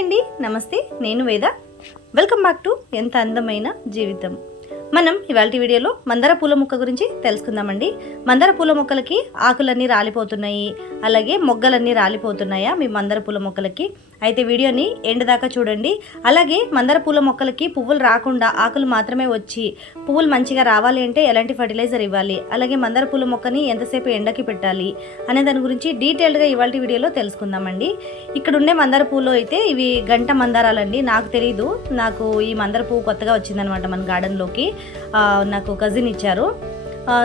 అండి. నమస్తే నేను వేద. వెల్కమ్ బ్యాక్ టు ఎంత అందమైన జీవితం. మనం ఇవాళ వీడియోలో మందార పూల మొక్క గురించి తెలుసుకుందామండి. మందార పూల మొక్కలకి ఆకులన్నీ రాలిపోతున్నాయి. అలాగే మొగ్గలన్నీ రాలిపోతున్నాయా మీ మందార పూల మొక్కలకి? అయితే వీడియోని ఎండ్ దాకా చూడండి. అలాగే మందార పూల మొక్కలకి పువ్వులు రాకుండా ఆకులు మాత్రమే వచ్చి పువ్వులు మంచిగా రావాలి అంటే ఎలాంటి ఫర్టిలైజర్ ఇవ్వాలి? అలాగే మందార పూల మొక్కని ఎంతసేపు ఎండకి పెట్టాలి? అనే దాని గురించి డీటెయిల్డ్గా ఇవాళ వీడియోలో తెలుసుకుందామండి. ఇక్కడ ఉండే మందార పూలు అయితే ఇవి గంట మందారాలండి. నాకు తెలీదు. నాకు ఈ మందార పువ్వు కొత్తగా వచ్చిందనమాట మన గార్డెన్లోకి. నాకు కజిన్ ఇచ్చారు.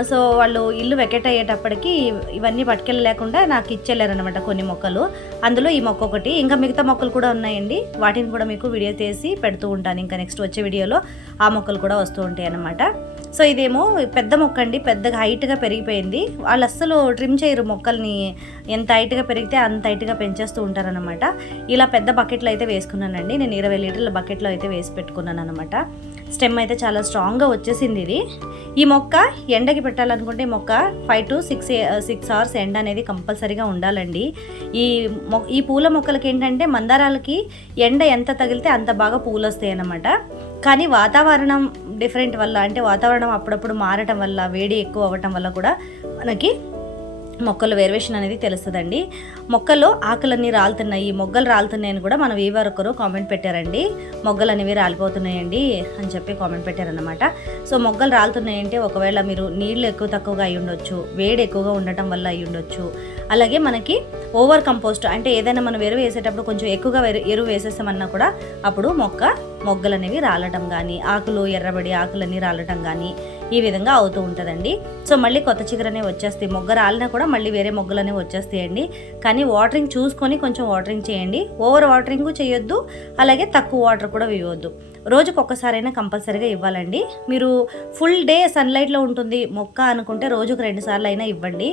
సో వాళ్ళు ఇల్లు వెకెట్ అయ్యేటప్పటికి ఇవన్నీ పట్టుకెళ్ళలేకుండా నాకు ఇచ్చేళ్ళారనమాట కొన్ని మొక్కలు. అందులో ఈ మొక్క ఒకటి. ఇంకా మిగతా మొక్కలు కూడా ఉన్నాయండి. వాటిని కూడా మీకు వీడియో తీసి పెడుతూ ఉంటాను. ఇంకా నెక్స్ట్ వచ్చే వీడియోలో ఆ మొక్కలు కూడా వస్తూ ఉంటాయి అన్నమాట సో ఇదేమో పెద్ద మొక్క అండి పెద్దగా హైట్గా పెరిగిపోయింది. వాళ్ళు అస్సలు ట్రిమ్ చేయరు మొక్కల్ని. ఎంత హైట్గా పెరిగితే అంత హైట్గా పెంచేస్తూ ఉంటారనమాట ఇలా పెద్ద బకెట్లో అయితే వేసుకున్నానండి. నేను ఇరవై లీటర్ల బకెట్లో అయితే వేసి పెట్టుకున్నాను అనమాట స్టెమ్ అయితే చాలా స్ట్రాంగ్గా వచ్చేసింది ఇది. ఈ మొక్క ఎండకి పెట్టాలనుకుంటే మొక్క five to six six hours ఎండ అనేది కంపల్సరీగా ఉండాలండి. ఈ మొ ఈ పూల మొక్కలకి ఏంటంటే మందారాలకి ఎండ ఎంత తగిలితే అంత బాగా పూలు వస్తాయి అన్నమాట కానీ వాతావరణం డిఫరెంట్ వల్ల అంటే వాతావరణం అప్పుడప్పుడు మారటం వల్ల వేడి ఎక్కువ అవ్వటం వల్ల కూడా మనకి మొక్కలు వేరియేషన్ అనేది తెలుస్తుందండి. మొక్కల్లో ఆకులన్నీ రాలుతున్నాయి మొగ్గలు రాలుతున్నాయని కూడా మన వీవర్ ఒకరు కామెంట్ పెట్టారండి. మొగ్గలు అనేవి రాలిపోతున్నాయండి అని చెప్పి కామెంట్ పెట్టారనమాట సో మొగ్గలు రాలుతున్నాయంటే ఒకవేళ మీరు నీళ్ళు ఎక్కువ తక్కువగా అయి ఉండొచ్చు వేడి ఎక్కువగా ఉండటం వల్ల అయి ఉండొచ్చు. అలాగే మనకి ఓవర్ కంపోస్ట్ అంటే ఏదైనా మనం ఎరువు వేసేటప్పుడు కొంచెం ఎక్కువగా ఎరువు వేసేసామన్నా కూడా అప్పుడు మొక్క మొగ్గలు అనేవి రాలటం కానీ ఆకులు ఎర్రబడి ఆకులన్నీ రాలటం కానీ ఈ విధంగా అవుతూ ఉంటుందండి. సో మళ్ళీ కొత్త చిగురనే వచ్చేస్తాయి. మొగ్గ రాలినా కూడా మళ్ళీ వేరే మొగ్గలు అనేవి వచ్చేస్తాయండి. కానీ వాటరింగ్ చూసుకొని కొంచెం వాటరింగ్ చేయండి. ఓవర్ వాటరింగ్ చేయొద్దు. అలాగే తక్కువ వాటర్ కూడా ఇవ్వద్దు రోజుకు ఒక్కసారైనా కంపల్సరీగా ఇవ్వాలండి. మీరు ఫుల్ డే సన్లైట్లో ఉంటుంది. మొక్క అనుకుంటే రోజుకు రెండు సార్లు అయినా ఇవ్వండి.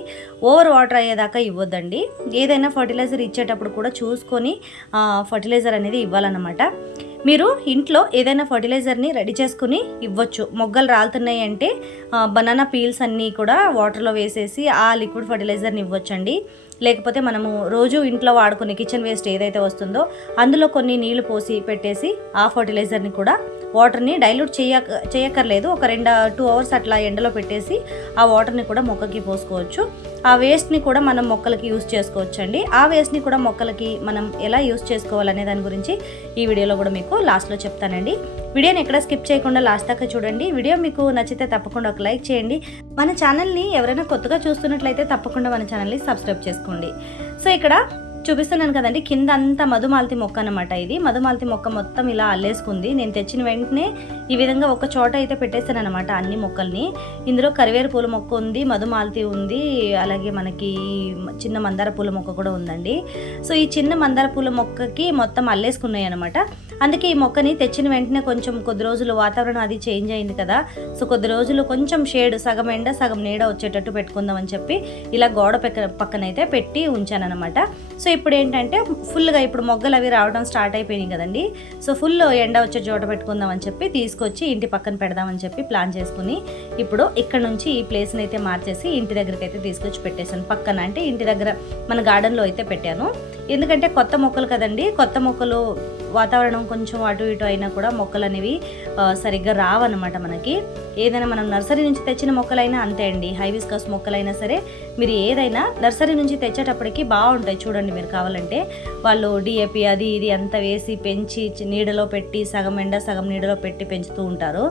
ఓవర్ వాటర్ అయ్యేదాకా ఇవ్వద్దండి. ఏదైనా ఫర్టిలైజర్ ఇచ్చేటప్పుడు కూడా చూసుకొని ఫర్టిలైజర్ అనేది ఇవ్వాలన్నమాట. మీరు ఇంట్లో ఏదైనా ఫర్టిలైజర్ని రెడీ చేసుకుని ఇవ్వచ్చు. మొగ్గలు రాలుతున్నాయి అంటే బనానా పీల్స్ అన్నీ కూడా వాటర్లో వేసేసి ఆ లిక్విడ్ ఫర్టిలైజర్ని ఇవ్వచ్చండి. లేకపోతే మనము రోజు ఇంట్లో వాడుకునే కిచెన్ వేస్ట్ ఏదైతే వస్తుందో అందులో కొన్ని నీళ్ళు పోసి పెట్టేసి ఆ ఫర్టిలైజర్ని కూడా వాటర్ని డైల్యూట్ చేయక చేయక్కర్లేదు. ఒక రెండు టూ అవర్స్ అట్లా ఎండలో పెట్టేసి ఆ వాటర్ని కూడా మొక్కకి పోసుకోవచ్చు. ఆ వేస్ట్ని కూడా మనం మొక్కలకి యూస్ చేసుకోవచ్చు అండి ఆ వేస్ట్ని కూడా మొక్కలకి మనం ఎలా యూస్ చేసుకోవాలనే దాని గురించి ఈ వీడియోలో కూడా మీకు లాస్ట్లో చెప్తానండి. వీడియోని ఎక్కడ స్కిప్ చేయకుండా లాస్ట్ దాకా చూడండి. వీడియో మీకు నచ్చితే తప్పకుండా ఒక లైక్ చేయండి. మన ఛానల్ని ఎవరైనా కొత్తగా చూస్తున్నట్లయితే తప్పకుండా మన ఛానల్ని సబ్స్క్రైబ్ చేసుకోండి. సో ఇక్కడ చూపిస్తున్నాను కదండి. కింద అంతా మధుమాలతి మొక్క అనమాట ఇది. మధుమాలతి మొక్క మొత్తం ఇలా అల్లేసుకుంది. నేను తెచ్చిన వెంటనే ఈ విధంగా ఒక చోట అయితే పెట్టేశాను అనమాట అన్ని మొక్కల్ని. ఇందులో కరివేరు పూల మొక్క ఉంది మధుమాలతి ఉంది అలాగే మనకి చిన్న మందార పూల మొక్క కూడా ఉందండి. సో ఈ చిన్న మందార పూల మొక్కకి మొత్తం అల్లేసుకున్నాయి అనమాట అందుకే ఈ మొక్కని తెచ్చిన వెంటనే కొంచెం కొద్ది రోజులు వాతావరణం అది చేంజ్ అయింది కదా. సో కొద్ది రోజులు కొంచెం షేడ్ సగం ఎండ సగం నీడ వచ్చేటట్టు పెట్టుకుందాం అని చెప్పి ఇలా గోడ పక్క పక్కన అయితే పెట్టి ఉంచాను అనమాట సో ఇప్పుడు ఏంటంటే ఫుల్గా ఇప్పుడు మొగ్గలు అవి రావడం స్టార్ట్ అయిపోయినాయి కదండి. సో ఫుల్ ఎండ వచ్చే చోట పెట్టుకుందాం అని చెప్పి తీసుకొచ్చి ఇంటి పక్కన పెడదామని చెప్పి ప్లాన్ చేసుకుని ఇప్పుడు ఇక్కడ నుంచి ఈ ప్లేస్ని అయితే మార్చేసి ఇంటి దగ్గరికి అయితే తీసుకొచ్చి పెట్టేశాను. పక్కన అంటే ఇంటి దగ్గర మన గార్డెన్లో అయితే పెట్టాను. ఎందుకంటే కొత్త మొక్కలు కదండి కొత్త మొక్కలు వాతావరణం కొంచెం అటు ఇటు అయినా కూడా మొక్కలు అనేవి సరిగ్గా రావన్నమాట మనకి. ఏదైనా మనం నర్సరీ నుంచి తెచ్చిన మొక్కలైనా అంతే అండి. హైవిస్కస్ మొక్కలైనా సరే మీరు ఏదైనా నర్సరీ నుంచి తెచ్చేటప్పటికి బాగుంటాయి చూడండి మీరు కావాలంటే. వాళ్ళు డిఏపి అది ఇది అంతా వేసి పెంచి నీడలో పెట్టి సగం ఎండ సగం నీడలో పెట్టి పెంచుతూ ఉంటారు.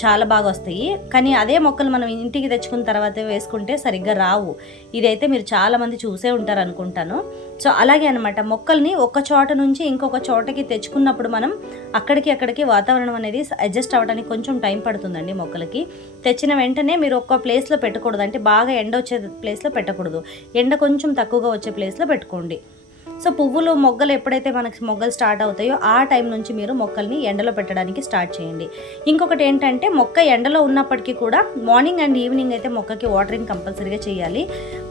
చాలా బాగా వస్తాయి. కానీ అదే మొక్కలు మనం ఇంటికి తెచ్చుకున్న తర్వాత వేసుకుంటే సరిగ్గా రావు. ఇదైతే మీరు చాలామంది చూసే ఉంటారు అనుకుంటాను సో అలాగే అనమాట మొక్కల్ని ఒక చోట నుంచి ఇంకొక చోటకి తెచ్చుకున్నప్పుడు మనం అక్కడికి అక్కడికి వాతావరణం అనేది అడ్జస్ట్ అవ్వడానికి కొంచెం టైం పడుతుందండి మొక్కలకి. తెచ్చిన వెంటనే మీరు ఒక్క ప్లేస్లో పెట్టకూడదు. అంటే బాగా ఎండ వచ్చే ప్లేస్లో పెట్టకూడదు. ఎండ కొంచెం తక్కువగా వచ్చే ప్లేస్లో పెట్టుకోండి. సో పువ్వులు మొగ్గలు ఎప్పుడైతే మనకి మొగ్గలు స్టార్ట్ అవుతాయో ఆ టైం నుంచి మీరు మొక్కల్ని ఎండలో పెట్టడానికి స్టార్ట్ చేయండి. ఇంకొకటి ఏంటంటే మొక్క ఎండలో ఉన్నప్పటికీ కూడా మార్నింగ్ అండ్ ఈవినింగ్ అయితే మొక్కకి వాటరింగ్ కంపల్సరీగా చేయాలి.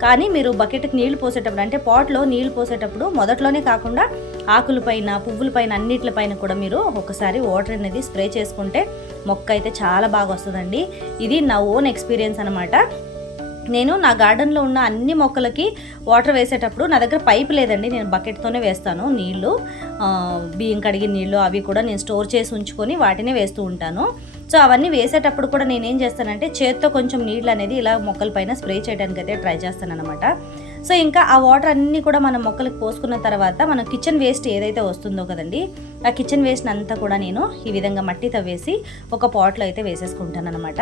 కానీ మీరు బకెట్కి నీళ్ళు పోసేటప్పుడు అంటే పాట్లో నీళ్ళు పోసేటప్పుడు మొదట్లోనే కాకుండా ఆకులపైన పువ్వులపైన అన్నిటిపైన కూడా మీరు ఒకసారి వాటర్ అనేది స్ప్రే చేసుకుంటే మొక్క అయితే చాలా బాగా వస్తుందండి. ఇది నా ఓన్ ఎక్స్పీరియన్స్ అనమాట నేను నా గార్డెన్లో ఉన్న అన్ని మొక్కలకి వాటర్ వేసేటప్పుడు నా దగ్గర పైప్ లేదండి. నేను బకెట్తోనే వేస్తాను నీళ్ళు. బియ్యం కడిగిన నీళ్ళు అవి కూడా నేను స్టోర్ చేసి ఉంచుకొని వాటినే వేస్తూ ఉంటాను. సో అవన్నీ వేసేటప్పుడు కూడా నేను ఏం చేస్తానంటే చేత్తో కొంచెం నీళ్ళు అనేది ఇలా మొక్కలపైన స్ప్రే చేయడానికి అయితే ట్రై చేస్తాను అనమాట సో ఇంకా ఆ వాటర్ అన్నీ కూడా మనం మొక్కలకు పోసుకున్న తర్వాత మన కిచెన్ వేస్ట్ ఏదైతే వస్తుందో కదండి ఆ కిచెన్ వేస్ట్ అంతా కూడా నేను ఈ విధంగా మట్టి తవ్వేసి ఒక పాట్లో అయితే వేసేసుకుంటాను అనమాట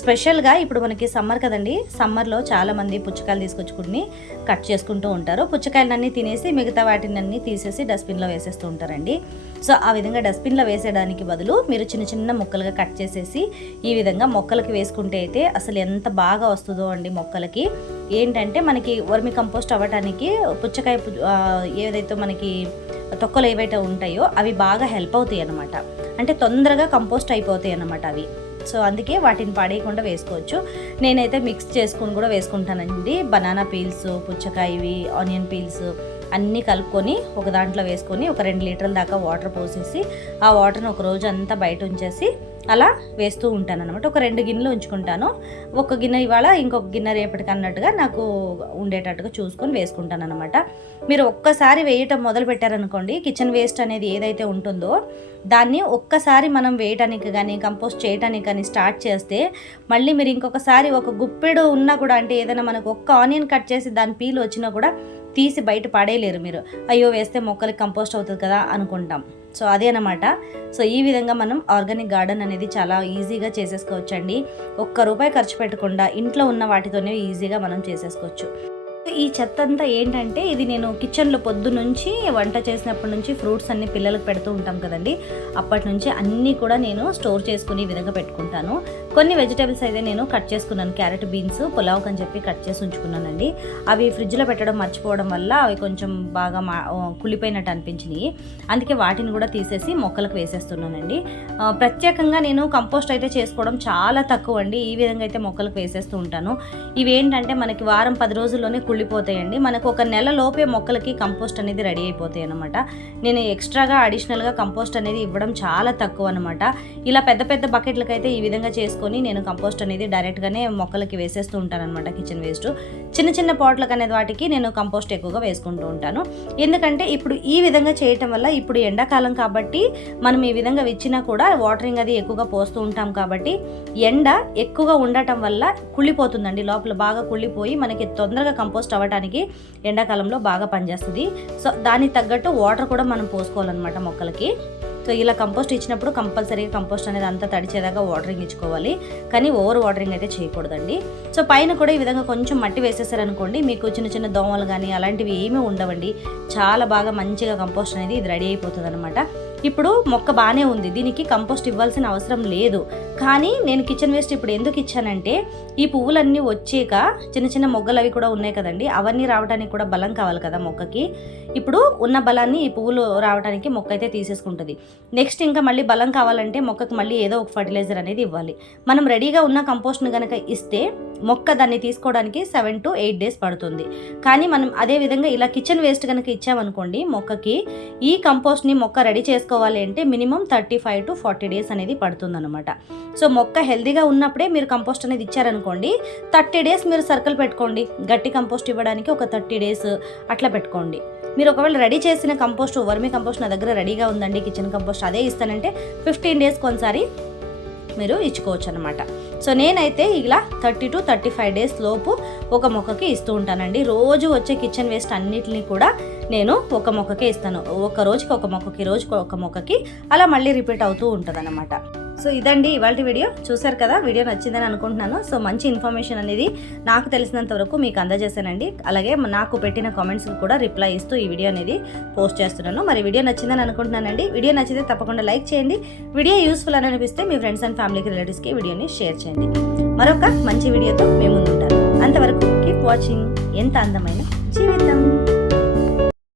స్పెషల్గా ఇప్పుడు మనకి సమ్మర్ కదండి సమ్మర్లో చాలామంది పుచ్చకాయలు తీసుకొచ్చుకుని కట్ చేసుకుంటూ ఉంటారు. పుచ్చకాయలన్నీ తినేసి మిగతా వాటిని అన్నీ తీసేసి డస్ట్బిన్లో వేసేస్తూ ఉంటారండి. సో ఆ విధంగా డస్ట్బిన్లో వేసేయడానికి బదులు మీరు చిన్న చిన్న ముక్కలుగా కట్ చేసేసి ఈ విధంగా మొక్కలకి వేసుకుంటే అయితే అసలు ఎంత బాగా వస్తుందో అండి మొక్కలకి. ఏంటంటే మనకి వర్మి కంపోస్ట్ అవ్వడానికి పుచ్చకాయ ఏదైతే మనకి తొక్కలు ఏవైతే ఉంటాయో అవి బాగా హెల్ప్ అవుతాయి అనమాట అంటే తొందరగా కంపోస్ట్ అయిపోతాయి అనమాట అవి. సో అందుకే వాటిని పడేయకుండా వేసుకోవచ్చు. నేనైతే మిక్స్ చేసుకుని కూడా వేసుకుంటానండి. బనానా పీల్స్ పుచ్చకాయవి ఆనియన్ పీల్స్ అన్నీ కలుపుకొని ఒక దాంట్లో వేసుకొని ఒక రెండు లీటర్ల దాకా వాటర్ పోసేసి ఆ వాటర్ని ఒక రోజు అంతా బయట ఉంచేసి అలా వేస్తూ ఉంటాను అనమాట ఒక రెండు గిన్నెలు ఉంచుకుంటాను. ఒక గిన్నె ఇవాళ ఇంకొక గిన్నె రేపటికి అన్నట్టుగా నాకు ఉండేటట్టుగా చూసుకొని వేసుకుంటాను అనమాట మీరు ఒక్కసారి వేయటం మొదలు పెట్టారనుకోండి కిచెన్ వేస్ట్ అనేది ఏదైతే ఉంటుందో దాన్ని ఒక్కసారి మనం వేయటానికి కానీ కంపోస్ట్ చేయటానికి కానీ స్టార్ట్ చేస్తే మళ్ళీ మీరు ఇంకొకసారి ఒక గుప్పెడు ఉన్నా కూడా అంటే ఏదైనా మనకు ఒక్క ఆనియన్ కట్ చేసి దాని పీల్ వచ్చినా కూడా తీసి బయట పడేయలేరు మీరు. అయ్యో వేస్తే మొక్కలకి కంపోస్ట్ అవుతుంది కదా అనుకుంటాం. సో అదే అనమాట సో ఈ విధంగా మనం ఆర్గానిక్ గార్డెన్ అనేది చాలా ఈజీగా చేసేసుకోవచ్చండి. ఒక్క రూపాయి ఖర్చు పెట్టకుండా ఇంట్లో ఉన్న వాటితోనే ఈజీగా మనం చేసేసుకోవచ్చు. ఈ చెత్త అంతా ఏంటంటే ఇది నేను కిచెన్లో పొద్దు నుంచి వంట చేసినప్పటి నుంచి ఫ్రూట్స్ అన్ని పిల్లలకు పెడుతూ ఉంటాం కదండి. అప్పటి నుంచి అన్నీ కూడా నేను స్టోర్ చేసుకుని ఈ విధంగా పెట్టుకుంటాను. కొన్ని వెజిటేబుల్స్ అయితే నేను కట్ చేసుకున్నాను. క్యారెట్ బీన్స్ పులావ్ అని చెప్పి కట్ చేసి ఉంచుకున్నానండి. అవి ఫ్రిడ్జ్లో పెట్టడం మర్చిపోవడం వల్ల అవి కొంచెం బాగా మా కుళ్ళిపోయినట్టు అనిపించినాయి. అందుకే వాటిని కూడా తీసేసి మొక్కలకు వేసేస్తున్నానండి. ప్రత్యేకంగా నేను కంపోస్ట్ అయితే చేసుకోవడం చాలా తక్కువ అండి ఈ విధంగా అయితే మొక్కలకు వేసేస్తూ ఉంటాను. ఇవి ఏంటంటే మనకి వారం పది రోజుల్లోనే కుళ్ళిపోతాయండి. మనకు ఒక నెల లోపే మొక్కలకి కంపోస్ట్ అనేది రెడీ అయిపోతాయి అనమాట నేను ఎక్స్ట్రాగా అడిషనల్గా కంపోస్ట్ అనేది ఇవ్వడం చాలా తక్కువ అనమాట ఇలా పెద్ద పెద్ద బకెట్లకైతే అయితే ఈ విధంగా చేసుకొని నేను కంపోస్ట్ అనేది డైరెక్ట్గానే మొక్కలకి వేసేస్తూ ఉంటాను అనమాట కిచెన్ వేస్ట్. చిన్న చిన్న పాట్లకు అనేది వాటికి నేను కంపోస్ట్ ఎక్కువగా వేసుకుంటూ ఉంటాను. ఎందుకంటే ఇప్పుడు ఈ విధంగా చేయటం వల్ల ఇప్పుడు ఎండాకాలం కాబట్టి మనం ఈ విధంగా ఇచ్చినా కూడా వాటరింగ్ అది ఎక్కువగా పోస్తూ ఉంటాం కాబట్టి ఎండ ఎక్కువగా ఉండటం వల్ల కుళ్ళిపోతుందండి. లోపల బాగా కుళ్ళిపోయి మనకి తొందరగా కంపోస్ట్ అవ్వడానికి ఎండాకాలంలో బాగా పనిచేస్తుంది. సో దానికి తగ్గట్టు వాటర్ కూడా మనం పోసుకోవాలన్నమాట మొక్కలకి. సో ఇలా కంపోస్ట్ ఇచ్చినప్పుడు కంపల్సరీగా కంపోస్ట్ అనేది అంతా తడిచేదాకా వాటరింగ్ ఇచ్చుకోవాలి. కానీ ఓవర్ వాటరింగ్ అయితే చేయకూడదండి. సో పైన కూడా ఈ విధంగా కొంచెం మట్టి వేసేసారనుకోండి మీకు చిన్న చిన్న దోమలు కానీ అలాంటివి ఏమీ ఉండవండి. చాలా బాగా మంచిగా కంపోస్ట్ అనేది ఇది రెడీ అయిపోతుంది అనమాట ఇప్పుడు మొక్క బాగానే ఉంది దీనికి కంపోస్ట్ ఇవ్వాల్సిన అవసరం లేదు. కానీ నేను కిచెన్ వేస్ట్ ఇప్పుడు ఎందుకు ఇచ్చానంటే ఈ పువ్వులన్నీ వచ్చాక చిన్న చిన్న మొగ్గలు అవి కూడా ఉన్నాయి కదండి అవన్నీ రావడానికి కూడా బలం కావాలి కదా మొక్కకి. ఇప్పుడు ఉన్న బలాన్ని ఈ పువ్వులు రావడానికి మొక్క అయితే తీసేసుకుంటుంది. నెక్స్ట్ ఇంకా మళ్ళీ బలం కావాలంటే మొక్కకి మళ్ళీ ఏదో ఒక ఫర్టిలైజర్ అనేది ఇవ్వాలి. మనం రెడీగా ఉన్న కంపోస్ట్ని కనుక ఇస్తే మొక్క దాన్ని తీసుకోవడానికి సెవెన్ టు ఎయిట్ డేస్ పడుతుంది. కానీ మనం అదే విధంగా ఇలా కిచెన్ వేస్ట్ కనుక ఇచ్చామనుకోండి మొక్కకి ఈ కంపోస్ట్ని మొక్క రెడీ చేసుకోవాలి అంటే minimum thirty five to forty days అనేది పడుతుందన్నమాట. సో మొక్క హెల్దీగా ఉన్నప్పుడే మీరు కంపోస్ట్ అనేది ఇచ్చారనుకోండి థర్టీ డేస్ మీరు సర్కిల్ పెట్టుకోండి గట్టి కంపోస్ట్ ఇవ్వడానికి ఒక థర్టీ డేస్ అట్లా పెట్టుకోండి. మీరు ఒకవేళ రెడీ చేసిన కంపోస్ట్ వర్మి కంపోస్ట్ నా దగ్గర రెడీగా ఉందండి కిచెన్ కంపోస్ట్ అదే ఇస్తానంటే ఫిఫ్టీన్ డేస్కి ఒకసారి మీరు ఇచ్చుకోవచ్చు అనమాట సో నేనైతే ఇలా thirty to thirty five days లోపు ఒక మొక్కకి ఇస్తూ ఉంటానండి. రోజు వచ్చే కిచెన్ వేస్ట్ అన్నిటిని కూడా నేను ఒక మొక్కకే ఇస్తాను. ఒక రోజుకి ఒక మొక్కకి రోజుకి ఒక మొక్కకి అలా మళ్ళీ రిపీట్ అవుతూ ఉంటుంది సో ఇదండి ఇవాళ వీడియో. చూసారు కదా వీడియో నచ్చిందని అనుకుంటున్నాను. సో మంచి ఇన్ఫర్మేషన్ అనేది నాకు తెలిసినంత వరకు మీకు అందజేశానండి. అలాగే నాకు పెట్టిన కామెంట్స్కి కూడా రిప్లై ఇస్తూ ఈ వీడియో అనేది పోస్ట్ చేస్తున్నాను. మరి వీడియో నచ్చిందని అనుకుంటున్నానండి. వీడియో నచ్చితే తప్పకుండా లైక్ చేయండి. వీడియో యూస్ఫుల్ అని అనిపిస్తే మీ ఫ్రెండ్స్ అండ్ ఫ్యామిలీకి రిలేటివ్స్కి వీడియోని షేర్ చేయండి. మరొక మంచి వీడియోతో మేము ముందుంటాను. అంతవరకు కీప్ వాచింగ్ ఎంత అందమైన జీవితం.